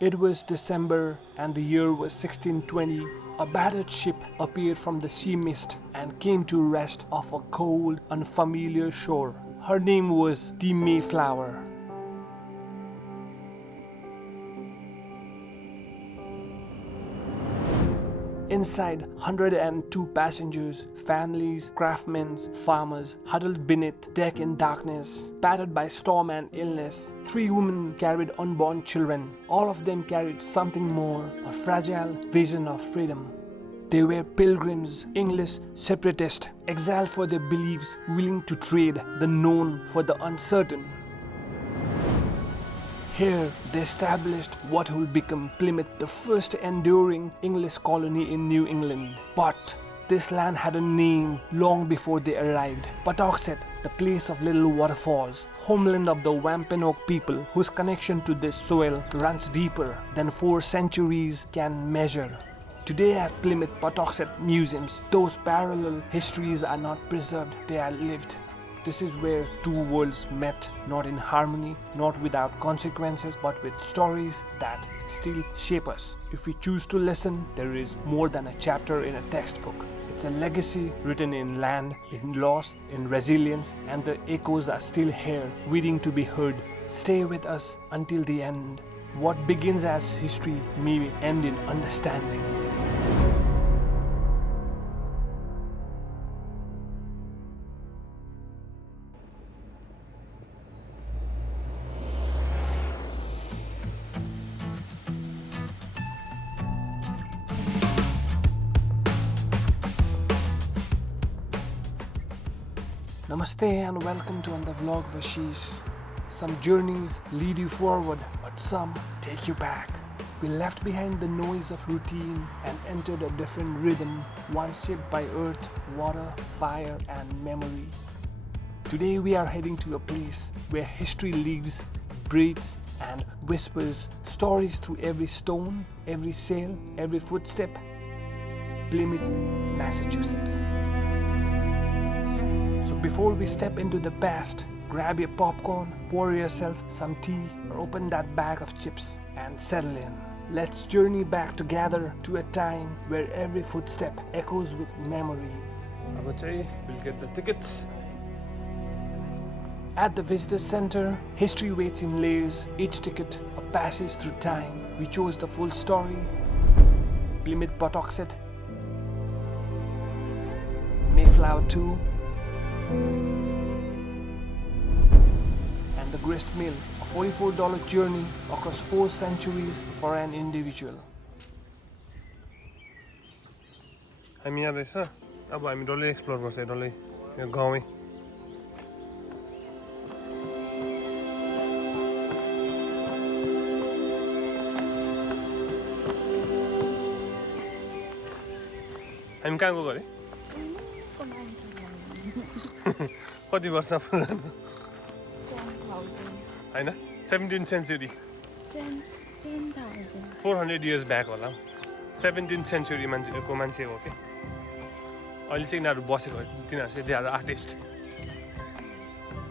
It was December and the year was 1620. A battered ship appeared from the sea mist and came to rest off a cold, unfamiliar shore. Her name was the Mayflower. Inside, 102 passengers, families, craftsmen, farmers, huddled beneath deck in darkness, battered by storm and illness. 3 women carried unborn children. All of them carried something more, a fragile vision of freedom. They were pilgrims, English separatists, exiled for their beliefs, willing to trade the known for the uncertain. Here, they established what would become Plymouth, the first enduring English colony in New England. But this land had a name long before they arrived. Patuxet, the place of little waterfalls, homeland of the Wampanoag people, whose connection to this soil runs deeper than 4 centuries can measure. Today at Plymouth Patuxet museums, those parallel histories are not preserved, they are lived. This is where 2 worlds met, not in harmony, not without consequences, but with stories that still shape us. If we choose to listen, there is more than a chapter in a textbook. It's a legacy written in land, in loss, in resilience, and the echoes are still here, waiting to be heard. Stay with us until the end. What begins as history may end in understanding. Namaste and welcome to the vlog Vashish. Some journeys lead you forward, but some take you back. We left behind the noise of routine and entered a different rhythm, one shaped by earth, water, fire and memory. Today we are heading to a place where history lives, breathes and whispers stories through every stone, every sail, every footstep. Plymouth, Massachusetts. So before we step into the past, grab your popcorn, pour yourself some tea, or open that bag of chips and settle in. Let's journey back together to a time where every footstep echoes with memory. We'll get the tickets. At the visitor center, history waits in layers, each ticket a passage through time. We chose the full story. Plymouth Patuxet, Mayflower 2, and the grist mill, a $44 journey across 4 centuries for an individual. हामी यहाँ रहेछ अब हामी डल्लै explore गर्छ डल्लै यो गाउँै हामी कहाँ गयो अरे कति वर्ष हैन 17th century 400 years back होला 17th century मान्छेको मान्छे हो के अहिले चाहिँ यिनीहरू बसेको तिनीहरू चाहिँ they are artist.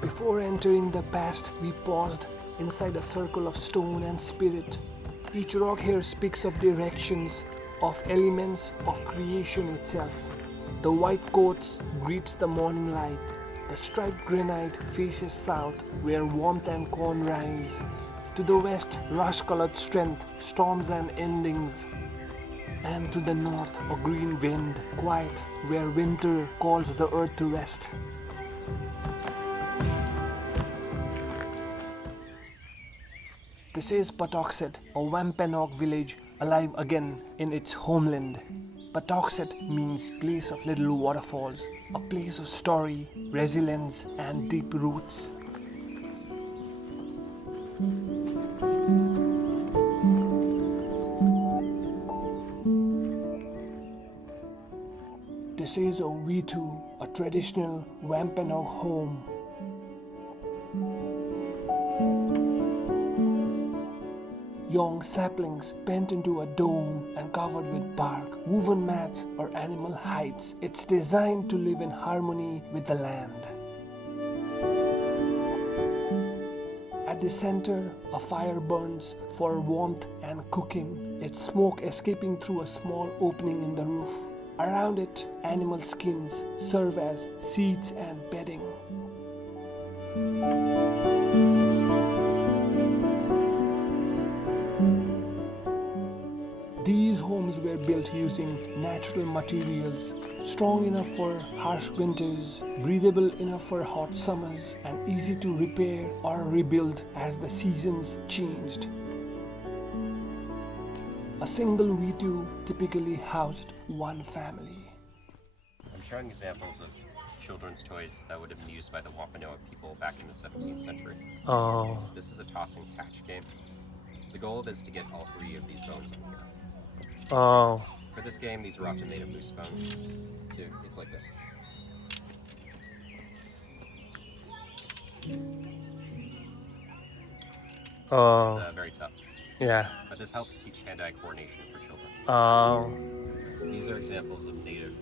Before entering the past, we paused inside a circle of stone and spirit. Each rock here speaks of directions, of elements of creation itself. The white quartz greets the morning light. The striped granite faces south, where warmth and corn rise. To the west, rush-colored strength, storms and endings. And to the north, a green wind, quiet, where winter calls the earth to rest. This is Patuxet, a Wampanoag village alive again in its homeland. Patuxet means place of little waterfalls, a place of story, resilience and deep roots. This is a V2, a traditional Wampanoag home. Young saplings bent into a dome and covered with bark, woven mats or animal hides. It's designed to live in harmony with the land. At At the center, a fire burns for warmth and cooking, its smoke escaping through a small opening in the roof. Around it, animal skins serve as seeds and bedding. These homes were built using natural materials, strong enough for harsh winters, breathable enough for hot summers, and easy to repair or rebuild as the seasons changed. A single V2 typically housed one family. I'm showing examples of children's toys that would have been used by the Wampanoag people back in the 17th century. Oh. This is a toss and catch game. The goal is to get all three of these bones on here. Oh. For this game, these are often made of moose bones. So it's like this. Oh. It's very tough. Yeah. But this helps teach hand-eye coordination for children. Oh. These are examples of native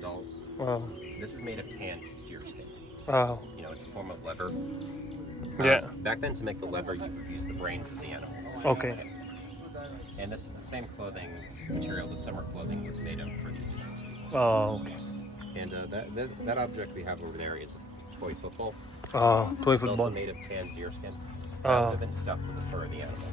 dolls. Oh. This is made of tanned deer skin. Oh. You know, it's a form of leather. Yeah. Back then, to make the leather, you would use the brains of the animal. Okay. And this is the same clothing material the summer clothing was made of for the Indigenous people. Oh. Okay. And that object we have over there is a toy football. Oh. Toy It's also football. made of tanned deer skin. Oh. That would have been stuffed with the fur of the animal.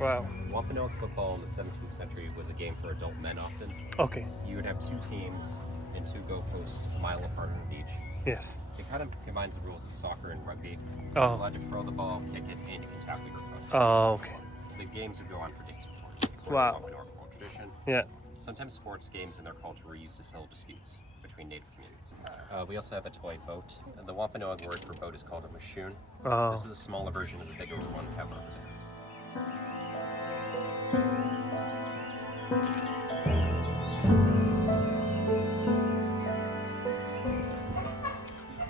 Wow. Wampanoag football in the 17th century was a game for adult men often. Okay. You would have two teams and two goalposts a mile apart from each. Yes. It kind of combines the rules of soccer and rugby. Oh. You're allowed to throw the ball, kick it, and you can tackle your opponent. Oh. Okay. The games would go on for days before. Wow. Wampanoag oral tradition. Yeah. Sometimes sports games in their culture were used to settle disputes between native communities. We also have a toy boat. The Wampanoag word for boat is called a mashoon. Oh. This is a smaller version of the bigger one we have over there.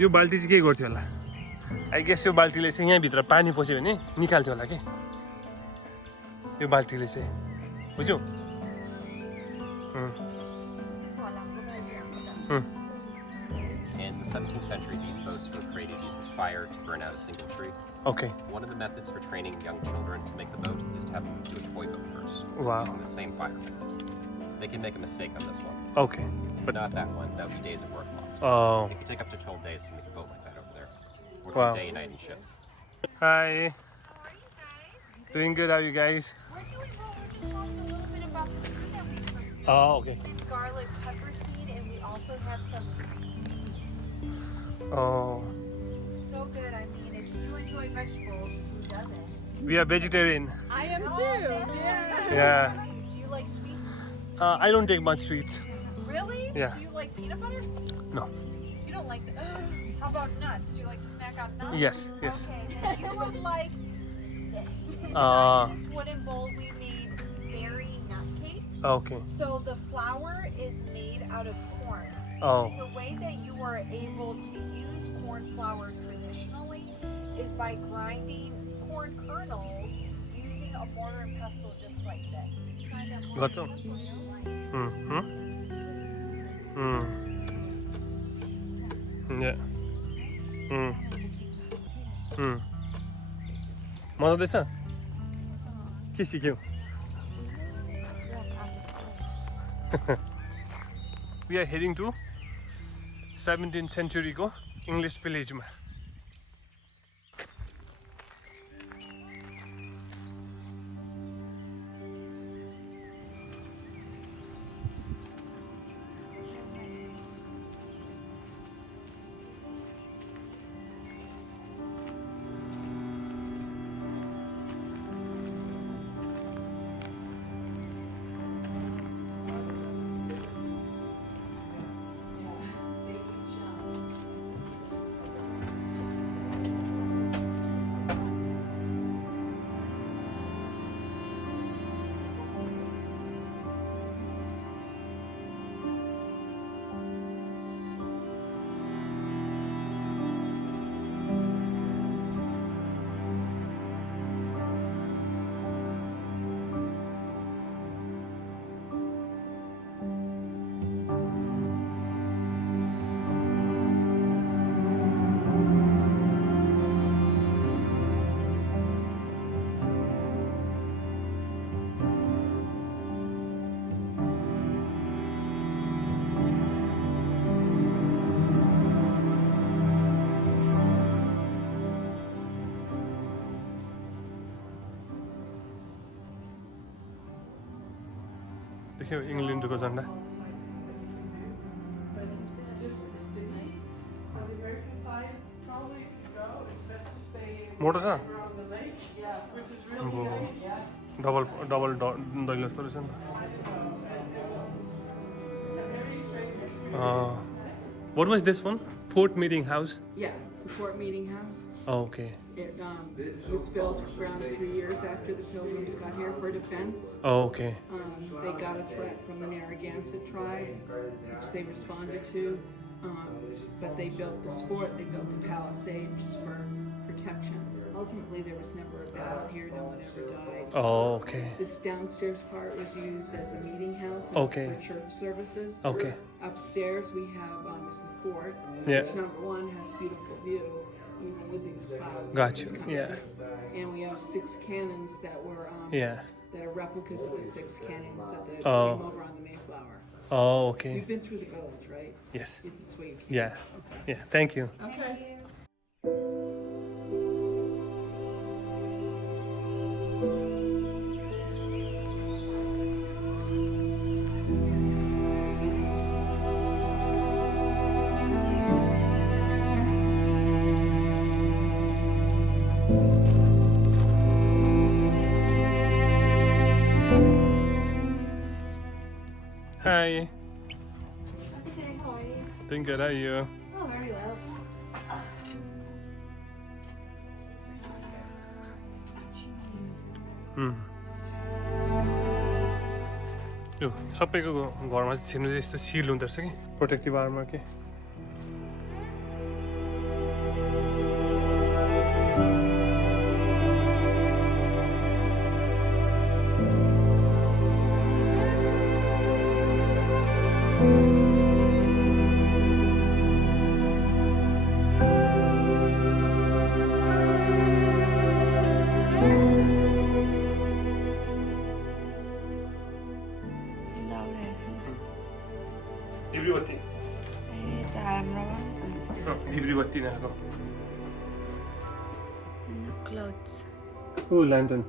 यो बाल्टी चाहिँ के गर्थ्यो होला I guess यो बाल्टीले चाहिँ यहाँभित्र पानी पस्यो भने निकाल्थ्यो होला के यो बाल्टीले चाहिँ बुझ्यौ In the 17th century, these boats were created using fire to burn out a single tree. Okay. One of the methods for training young children to make the boat is to have them do a toy boat first, Wow. using the same fire method. They can make a mistake on this one, Okay. but not that one. That would be days of work lost. Oh. It could take up to 12 days to make a boat like that over there. Working Wow. day and night in shifts. Hi. How are you guys? Doing good. How are you guys? We're doing well. We're just talking a little bit about the food that we cooked. Oh, okay. It's garlic pepper seed, and we also have some beans. Oh. So good. I mean, if you enjoy vegetables, who doesn't? We are vegetarian. I am too. Yeah. Do you like sweets? I don't take much sweets. Really? Yeah. Do you like peanut butter? No. You don't like the. How about nuts? Do you like to snack on nuts? Yes. Yes. Okay, then you would like this. Uh. Inside this wooden bowl, we made berry nut cakes. Okay. So the flour is made out of corn. Oh. The way that you are able to use corn flour traditionally is by grinding corn kernels using a mortar and pestle just like this. Try that mortar Gotcha. and pestle, you don't like it. Yeah. मजा आउँदैछ के सिक्यौ We are heading to 17th century को English village मा देख्यौ इङ्ल्यान्डको झन्डा मोटो छ double double दैलो जस्तो रहेछ नि त What was this one? Fort Meeting House? Yeah, it's a fort meeting house. Oh, okay. It was built around 3 years after the Pilgrims got here for defense. Oh, okay. They got a threat from the Narragansett tribe, which they responded to. But they built this fort, they built the palisade just for protection. Ultimately, there was never a battle here, no one ever died. Oh, okay. This downstairs part was used as a meeting house Okay. for church services. Okay. Upstairs we have is the fort, Yeah. which number one has a beautiful view, even with these clouds. Got just you, coming yeah. in. And we have 6 cannons that were Yeah. that are replicas of the 6 cannons that they Oh. came over on the Mayflower. Oh, okay. You've been through the village, right? Yes. That's where you came. Yeah. Okay. Yeah. Thank you. Okay. Hi. Good day, how are you? Doing good. How are you? Oh, very well. यो सबैको घरमा चाहिँ छिर्नु चाहिँ यस्तो सिल हुँदो रहेछ कि protective armour के हिब्री बत्ती हिब्री बत्ती नआएको Clothes. ओ ल्यान्टन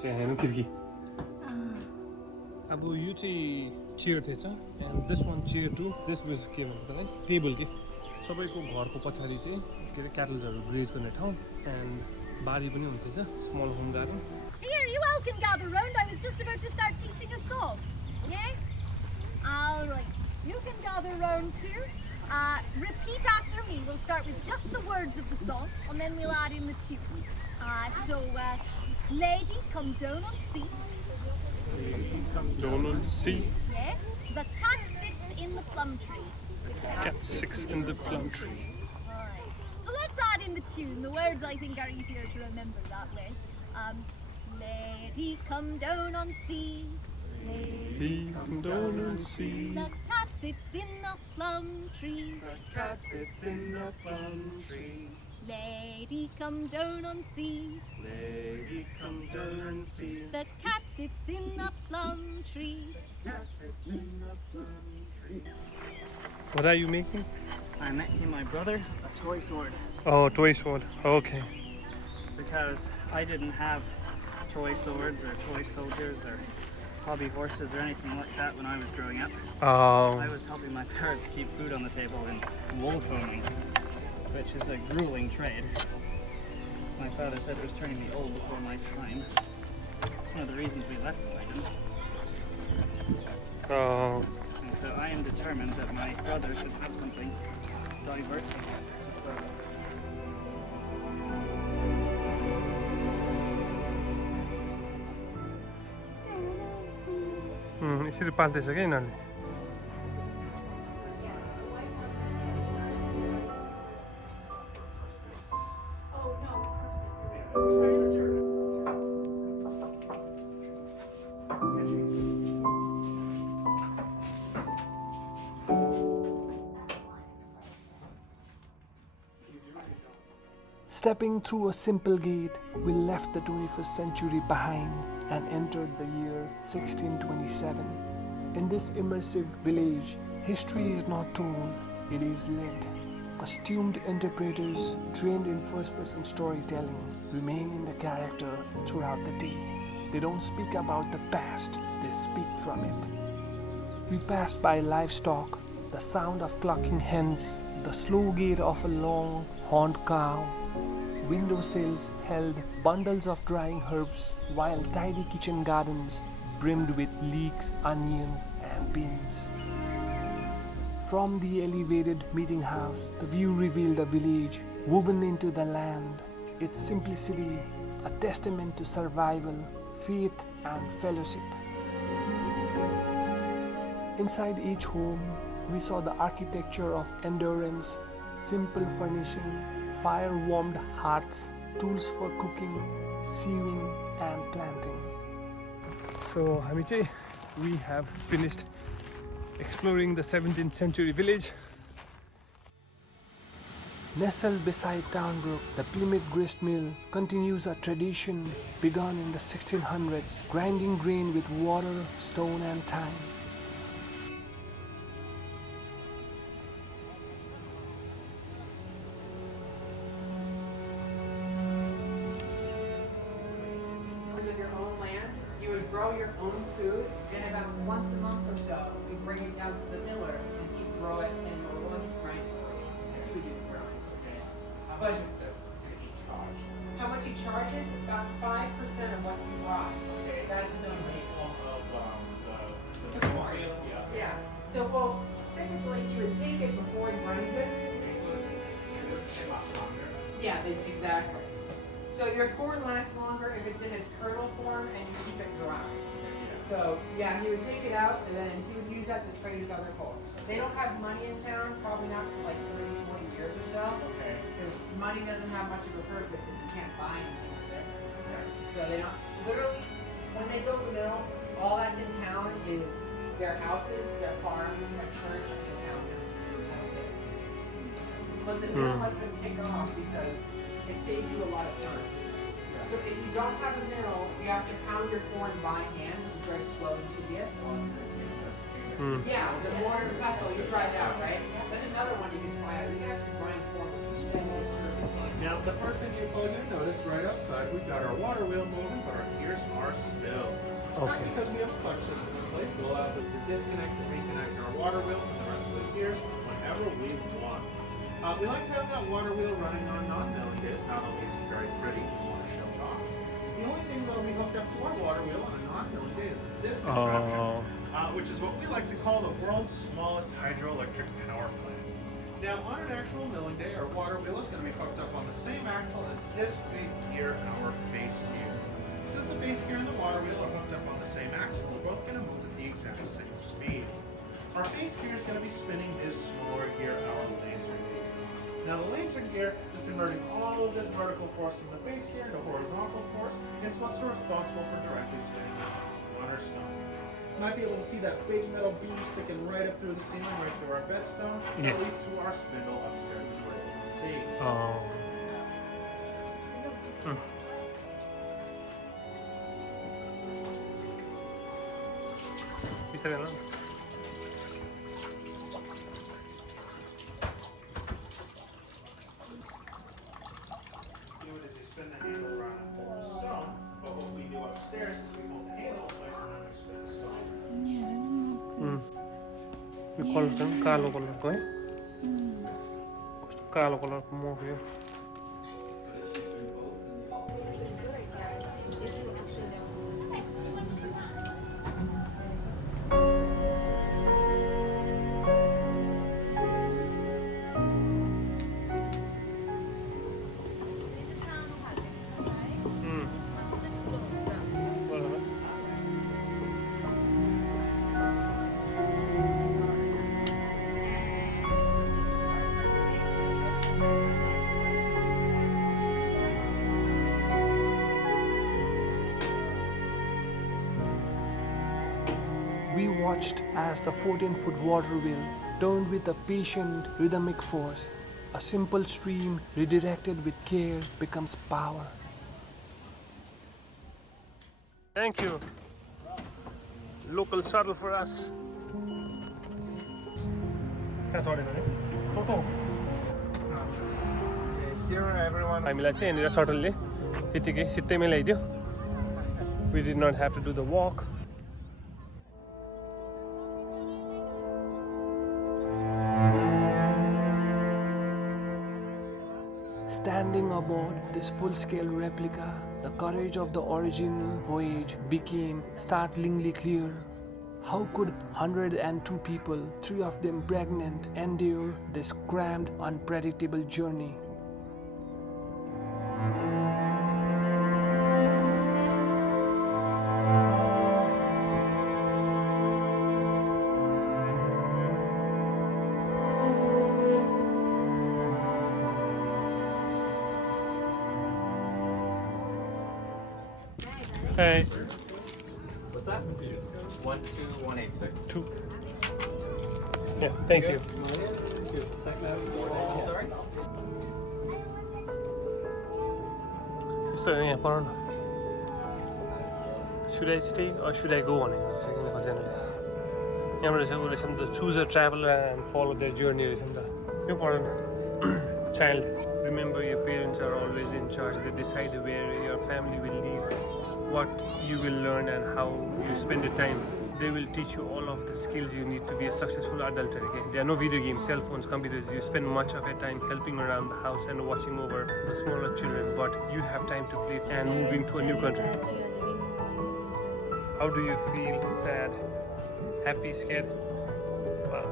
चाहिँ हेर्नु खिर्की अब यो चाहिँ चेयर थिएछ and this one chair to this was के भन्छ त्यसलाई टेबल के सबैको घरको पछाडि चाहिँ के अरे क्याटल्सहरू ग्रेज गर्ने ठाउँ एन्ड बारी पनि हुन्थेछ small home garden Here, you all can gather round. I was just about to start teaching a song. Yeah? All right. You can gather round too. Repeat after me. We'll start with just the words of the song, and then we'll add in the tune. Lady, come down and see. Down and see. Yeah? The cat sits in the plum tree. Cat sits in the plum tree. Alright. So let's add in the tune. The words I think are easier to remember that way. Lady, come down and see. Lady, come down and see. The cat sits in the plum tree. The cat sits in the plum tree. Lady, come down and see. Lady, come down and see. The cat sits in the plum tree. Cat sits in the plum tree. What are you making? I'm making my brother a toy sword Oh, toy sword. Okay. because I didn't have toy swords or toy soldiers or hobby horses or anything like that when I was growing up. I Oh. was helping my parents keep food on the table in wool combing, which is a grueling trade. My father said it was turning me old before my time. One of the reasons we left Wyndham. Oh. And so I am determined that my brother should have something diverse to throw. यसरी पाल्दैछ क्या यिनीहरूले Stepping through a simple gate, we left the 21st century behind and entered the year 1627. In this immersive village, history is not told, it is lived. Costumed interpreters trained in first-person storytelling remain in the character throughout the day. They don't speak about the past, they speak from it. We passed by livestock, the sound of clucking hens, the slow gait of a long horned cow. Windowsills held bundles of drying herbs, while tidy kitchen gardens brimmed with leeks, onions, and beans. From the elevated meeting house, the view revealed a village woven into the land, its simplicity a testament to survival, faith, and fellowship. Inside each home, we saw the architecture of endurance, simple furnishing, fire-warmed hearths, tools for cooking, sewing, and planting. So we have finished exploring the 17th century village. Nestled beside Townbrook, the Plymouth grist mill continues a tradition begun in the 1600s, grinding grain with water, stone, and time. Of your own land, you would grow your own food, and about once a month or so, you bring it down to the miller, and he'd grow it, and the one grind it for you. He would do the growing. How much he charges? About 5% of what you brought. That's his own rate. Yeah. So, well, typically he would take it before he grinds it. Yeah, exactly. So your corn lasts longer if it's in its kernel form and you keep it dry. So yeah, he would take it out and then he would use that to trade with other folks. They don't have money in town, probably not for like 30, 40 years or so. Okay. Because money doesn't have much of a purpose if you can't buy anything with it. So they don't, literally, when they build the mill, all that's in town is their houses, their farms, a church, and a townhouse. That's it. But the mill lets them kick off because it saves you a lot of time. So if you don't have a mill, you have to pound your corn by hand, which is very slow and tedious. Yeah, the mortar and pestle, you try it out, right? There's another one you can try out. You can actually grind corn with this. Now, the first thing you're probably going to notice right outside, we've got our water wheel moving, but our gears are still. That's because we have a clutch system in place that allows us to disconnect and reconnect our water wheel from the rest of the gears whenever we want. We like to have that water wheel running on non-milling days. Not only is it very pretty, we want to show it off. The only thing that will be hooked up to our water wheel on a non-milling day is this contraption, which is what we like to call the world's smallest hydroelectric power plant. Now, on an actual milling day, our water wheel is going to be hooked up on the same axle as this big gear, our face gear. Since the face gear and the water wheel are hooked up on the same axle, we're both going to move at the exact same speed. Our face gear is going to be spinning this smaller gear, our lantern gear. Now, the lantern gear is converting all of this vertical force from the face gear into horizontal force, and it's what's responsible for directly spinning that runner stone. You might be able to see that big metal beam sticking right up through the ceiling, right through our bedstone. That leads to our spindle upstairs that we're able to see. Spin the handle around and pull the stone, but what we do upstairs is we hold the handle in place and then we spin the stone. Yo colour चाहिँ कालो कलरको है कस्तो कालो कलरको मह यो We watched as the 14-foot water wheel turned with a patient, rhythmic force. A simple stream redirected with care becomes power. Thank you. Local shuttle for us. Here, everyone. हामीलाई चाहिँ यहाँनिर सटलले त्यतिकै सित्तैमै ल्याइदियो. We did not have to do the walk. Standing aboard this full-scale replica, the courage of the original voyage became startlingly clear. How could 102 people, 3 of them pregnant, endure this cramped, unpredictable journey? Hey. What's that? 12186. 2. Yeah, thank you. Sorry? Yeah, should I stay or should I go on? Choose a traveler and follow their journey. Child, remember your parents are always in charge. They decide where your family will live, what you will learn and how you spend your time. They will teach you all of the skills you need to be a successful adult. Okay? There are no video games, cell phones, computers. You spend much of your time helping around the house and watching over the smaller children, but you have time to play and moving to a new country. How do you feel? Sad? Happy? Scared? Wow.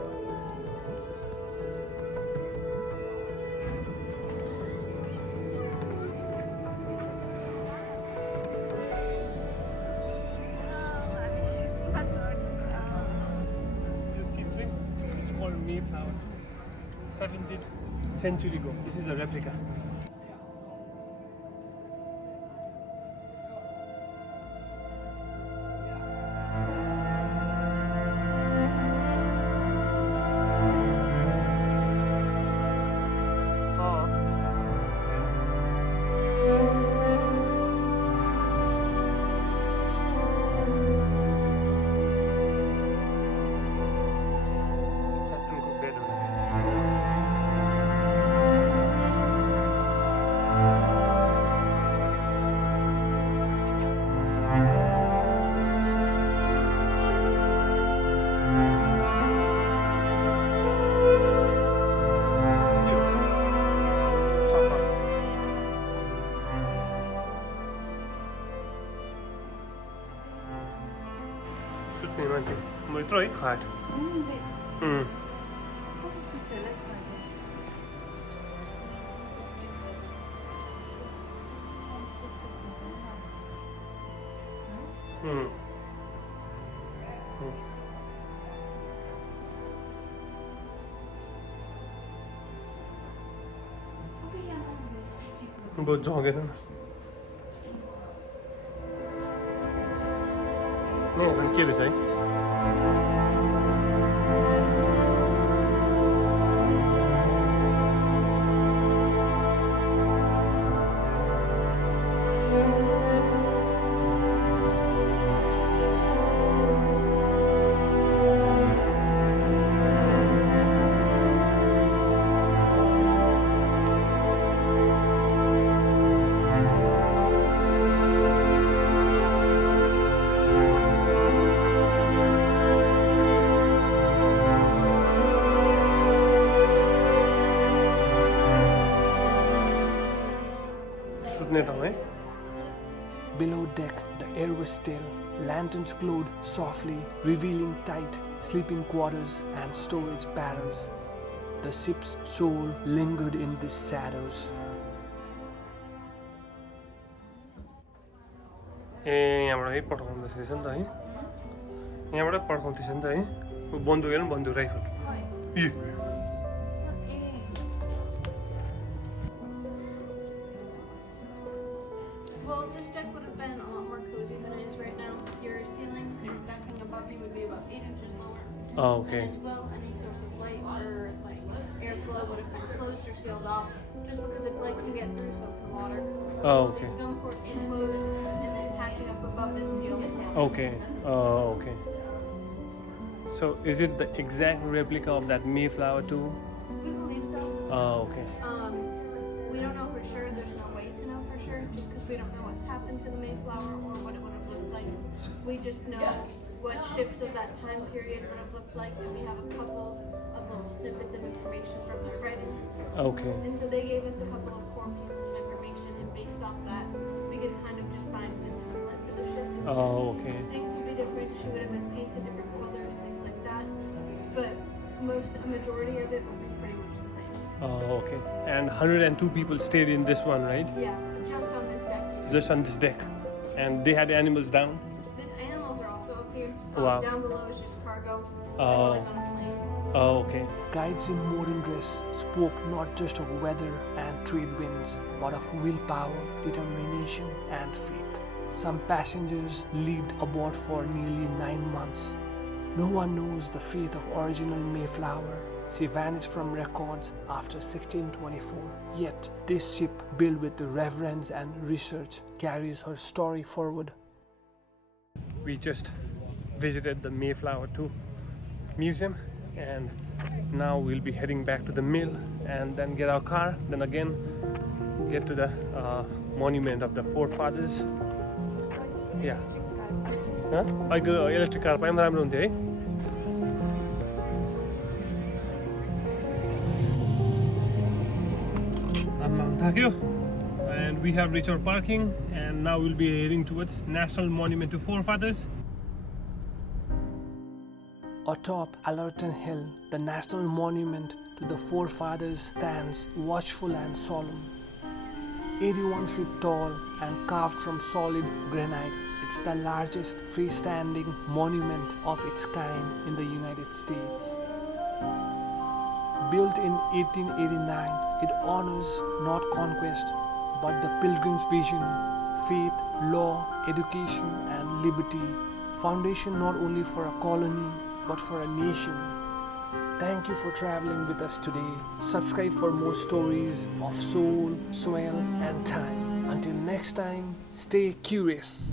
It's called Mayflower. 17th century ago. This is a replica. सुत्ने मान्छे म यत्रो है खाट बहुत झोंकेर न के रहेछ है Below deck, the air was still. Lanterns glowed softly, revealing tight sleeping quarters and storage barrels. The ship's soul lingered in these shadows. यहाँबाट पठाउँदैछ नि त है यहाँबाट पठाउँदैछ नि त है बन्दुक हेर्नु बन्दुक rifle Well, this deck would have been a lot more cozy than it is right now. Your ceilings and decking above you would be about 8 inches lower. Oh, okay. And as well, any source of light or like airflow would have been closed or sealed off, just because if light can get through, so can water. Oh, okay. This gum port enclosed, and this hacking up above is sealed. Okay. Oh, okay. So, is it the exact replica of that Mayflower too? We believe so. Oh, okay. We don't know for sure. There's no way to know for sure, just because we don't know what happened to the Mayflower or what it would have looked like. We just know what ships of that time period would have looked like, and we have a couple of little snippets of information from their writings. Okay. And so they gave us a couple of core pieces of information, and based off that, we could kind of just find the template for the ship. Oh, okay. Things would be different. She would have been painted different colors, things like that. But a majority of it would be pretty much the same. Oh, okay. And 102 people stayed in this one, right? Yeah, just on this deck. Just on this deck. And they had animals down? The animals are also up here. Wow. Down below is just cargo. Oh. Like on a plane. Oh, okay. Guides in modern dress spoke not just of weather and trade winds, but of willpower, determination, and faith. Some passengers lived aboard for nearly 9 months. No one knows the fate of original Mayflower. She vanished from records after 1624. Yet, this ship, built with reverence and research, carries her story forward. We just visited the Mayflower 2 museum, and now we'll be heading back to the mill and then get our car, then again get to the monument of the forefathers. Yeah. अहिले electric car पाए पनि राम्रो हुन्थ्यो है. I'm Takio, and we have reached our parking, and now we'll be heading towards National Monument to Forefathers. Atop Allerton Hill, the national monument to the forefathers stands watchful and solemn. 81 feet tall and carved from solid granite, it's the largest freestanding monument of its kind in the United States. Built in 1889, it honors not conquest, but the Pilgrim's vision, faith, law, education, and liberty. Foundation not only for a colony, but for a nation. Thank you for traveling with us today. Subscribe for more stories of soul, soil, and time. Until next time, stay curious.